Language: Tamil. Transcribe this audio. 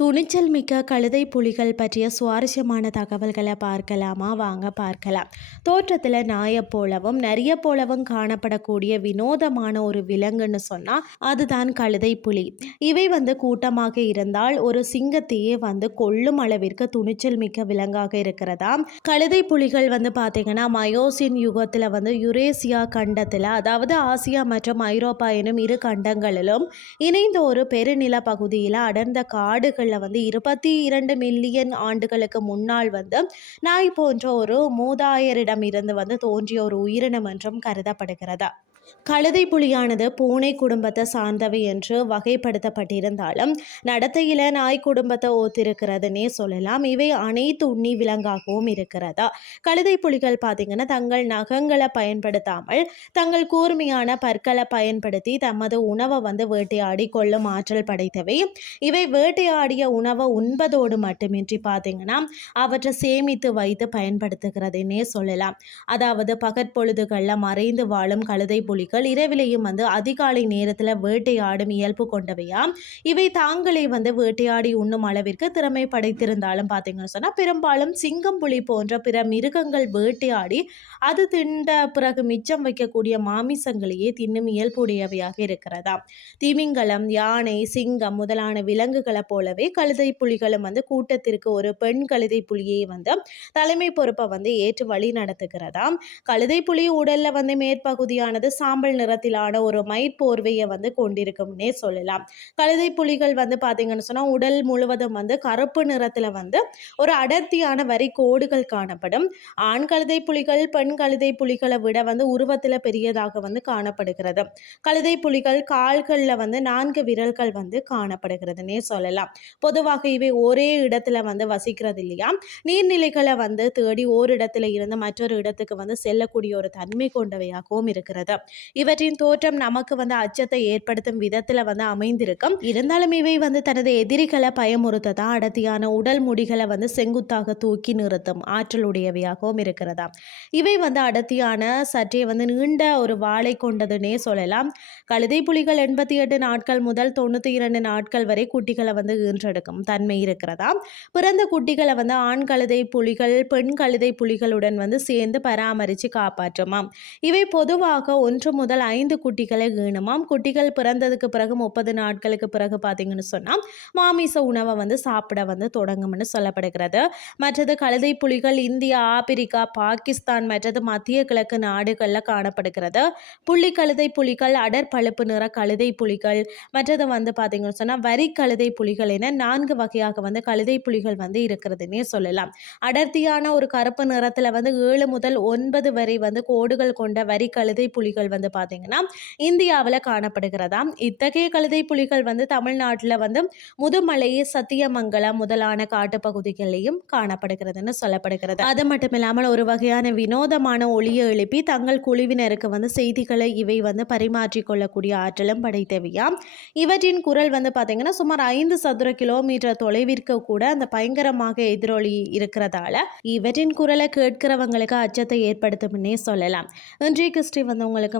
துணிச்சல் மிக்க கழுதை புலிகள் பற்றிய சுவாரஸ்யமான தகவல்களை பார்க்கலாமா? வாங்க பார்க்கலாம். தோற்றத்தில் நாயை போலவும் நிறைய போலவும் காணப்படக்கூடிய வினோதமான ஒரு விலங்குன்னு சொன்னால் அதுதான் கழுதை புலி. இவை வந்து கூட்டமாக இருந்தால் ஒரு சிங்கத்தையே வந்து கொல்லும் அளவிற்கு துணிச்சல் மிக்க விலங்காக இருக்கிறதா? கழுதை புலிகள் வந்து பார்த்தீங்கன்னா மயோசின் யுகத்தில் வந்து யுரேசியா கண்டத்தில் அதாவது ஆசியா மற்றும் ஐரோப்பா எனும் இரு கண்டங்களிலும் இணைந்த ஒரு பெருநில பகுதியில் அடர்ந்த காடுகள் காடுகளில் வந்து இருபத்தி இரண்டு மில்லியன் ஆண்டுகளுக்கு முன்னால் வந்து நாய் போன்ற ஒரு மூதாயரிடம் இருந்து வந்து தோன்றிய ஒரு உயிரினம் என்றும் கருதப்படுகிறது. கழுதை புலியானது பூனை குடும்பத்தை சார்ந்தவை என்று வகைப்படுத்தப்பட்டிருந்தாலும் நடத்தையில் நாய் குடும்பத்தை ஒத்திருக்கிறதுனே சொல்லலாம். இவை அனைத்து உண்ணி விலங்காகவும் இருக்கிறதா? கழுதை புலிகள் பார்த்திங்கன்னா தங்கள் நகங்களை பயன்படுத்தாமல் தங்கள் கூர்மையான பற்களை பயன்படுத்தி தமது உணவை வந்து வேட்டையாடி கொள்ளும் ஆற்றல் படைத்தவை. இவை வேட்டையாடிய உணவை உண்பதோடு மட்டுமின்றி பார்த்தீங்கன்னா அவற்றை சேமித்து வைத்து பயன்படுத்துகிறதுன்னே சொல்லலாம். அதாவது பகற்பொழுதுகளில் மறைந்து வாழும் கழுதை புலி புலிகள் இரவிலையும் வந்து அதிகாலை நேரத்தில் வேட்டையாடும் இயல்பு கொண்டவையா? இவை தாங்களே வந்து வேட்டையாடி உண்ணும் அளவிற்கு திறமை படைத்திருந்தாலும் பார்த்தீங்கன்னு சொன்னால் பெரும்பாலும் சிங்கம் புலி போன்ற பிற மிருகங்கள் வேட்டையாடி அது திண்ட பிறகு மிச்சம் வைக்கக்கூடிய மாமிசங்களையே தின்னும் இயல்புடையவையாக இருக்கிறதா? திமிங்கலம் யானை சிங்கம் முதலான விலங்குகளை போலவே கழுதை புலிகளும் வந்து கூட்டத்திற்கு ஒரு பெண் கழுதை புலியை வந்து தலைமை பொறுப்பை வந்து ஏற்று வழி நடத்துகிறதா? கழுதை புலி உடல்ல வந்து மேற்பகுதியானது சாம்பல் நிறத்திலான ஒரு மயிர் போர்வையை வந்து கொண்டிருக்கும்னே சொல்லலாம். கழுதை புலிகள் வந்து பார்த்தீங்கன்னு சொன்னால் உடல் முழுவதும் வந்து கருப்பு நிறத்தில் வந்து ஒரு அடர்த்தியான வரி கோடுகள் காணப்படும். ஆண் கழுதை புலிகள் பெண் கழுதை புலிகளை விட வந்து உருவத்தில் பெரியதாக வந்து காணப்படுகிறது. கழுதை புலிகள் கால்களில் வந்து நான்கு விரல்கள் வந்து காணப்படுகிறதுனே சொல்லலாம். பொதுவாக இவை ஒரே இடத்துல வந்து வசிக்கிறது இல்லையா? நீர்நிலைகளை வந்து தேடி ஓரிடத்துல இருந்து மற்றொரு இடத்துக்கு வந்து செல்லக்கூடிய ஒரு தன்மை கொண்டவையாகவும் இருக்கிறது. இவற்றின் தோற்றம் நமக்கு வந்து அச்சத்தை ஏற்படுத்தும் விதத்தில் வந்து அமைந்திருக்கும். இருந்தாலும் இவை வந்து தனது எதிரிகளை பயமுறுத்ததா அடர்த்தியான உடல் முடிகளை வந்து செங்குத்தாக தூக்கி நிறுத்தும் ஆற்றலுடையவையாகவும் இருக்கிறதா இவை வந்து அடர்த்தியான சற்றே வந்து நீண்ட ஒரு வாளை கொண்டதுன்னே சொல்லலாம். கழுதை புலிகள் எண்பத்தி எட்டு நாட்கள் முதல் தொண்ணூற்றி இரண்டு நாட்கள் வரை குட்டிகளை வந்து ஈன்றெடுக்கும் தன்மை இருக்கிறதா பிறந்த குட்டிகளை வந்து ஆண் கழுதை புலிகள் பெண் கழுதை புலிகளுடன் வந்து சேர்ந்து பராமரித்து காப்பாற்றுமாம். இவை பொதுவாக ஒன்று முதல் ஐந்து குட்டிகளை ஈணுமாம் குட்டிகள் பிறந்ததுக்கு பிறகு முப்பது நாட்களுக்கு பிறகு பார்த்தீங்கன்னு சொன்னால் மாமிச உணவை வந்து சாப்பிட வந்து தொடங்கும்னு சொல்லப்படுகிறது. மற்றது கழுதை புலிகள் இந்தியா ஆப்பிரிக்கா பாகிஸ்தான் மற்றது மத்திய கிழக்கு நாடுகளில் காணப்படுகிறது. புள்ளி கழுதை புலிகள் அடர் பழுப்பு நிற கழுதை புலிகள் மற்றது வந்து பார்த்தீங்கன்னு சொன்னால் வரி கழுதை புலிகள் என நான்கு வகையாக வந்து கழுதை புலிகள் வந்து இருக்கிறதுனே சொல்லலாம். அடர்த்தியான ஒரு கருப்பு நிறத்தில் வந்து ஏழு முதல் ஒன்பது வரை வந்து கோடுகள் கொண்ட வரி கழுதை புலிகள் வந்து பார்த்தீங்கன்னா இந்தியாவில் காணப்படுகிறதா? இத்தகைய கழுதை புலிகள் வந்து தமிழ்நாட்டில் வந்து முதுமலை சத்தியமங்கலம் முதலான காட்டுப்பகுதிகளிலையும் காணப்படுகிறதுன்னு சொல்லப்படுகிறது. அது மட்டும் இல்லாமல் ஒரு வகையான வினோதமான ஒளியை எழுப்பி தங்கள் குழுவினருக்கு வந்து செய்திகளை இவை வந்து பரிமாற்றிக் கொள்ளக்கூடிய ஆற்றலும் படைத்தவையா? இவற்றின் குரல் வந்து பார்த்தீங்கன்னா சுமார் ஐந்து சதுர கிலோமீட்டர் தொலைவிற்கு கூட அந்த பயங்கரமாக எதிரொலி இருக்கிறதால இவற்றின் குரலை கேட்கிறவங்களுக்கு அச்சத்தை ஏற்படுத்தும்னே சொல்லலாம். இன்றைய கிறிஸ்டி வந்து உங்களுக்கு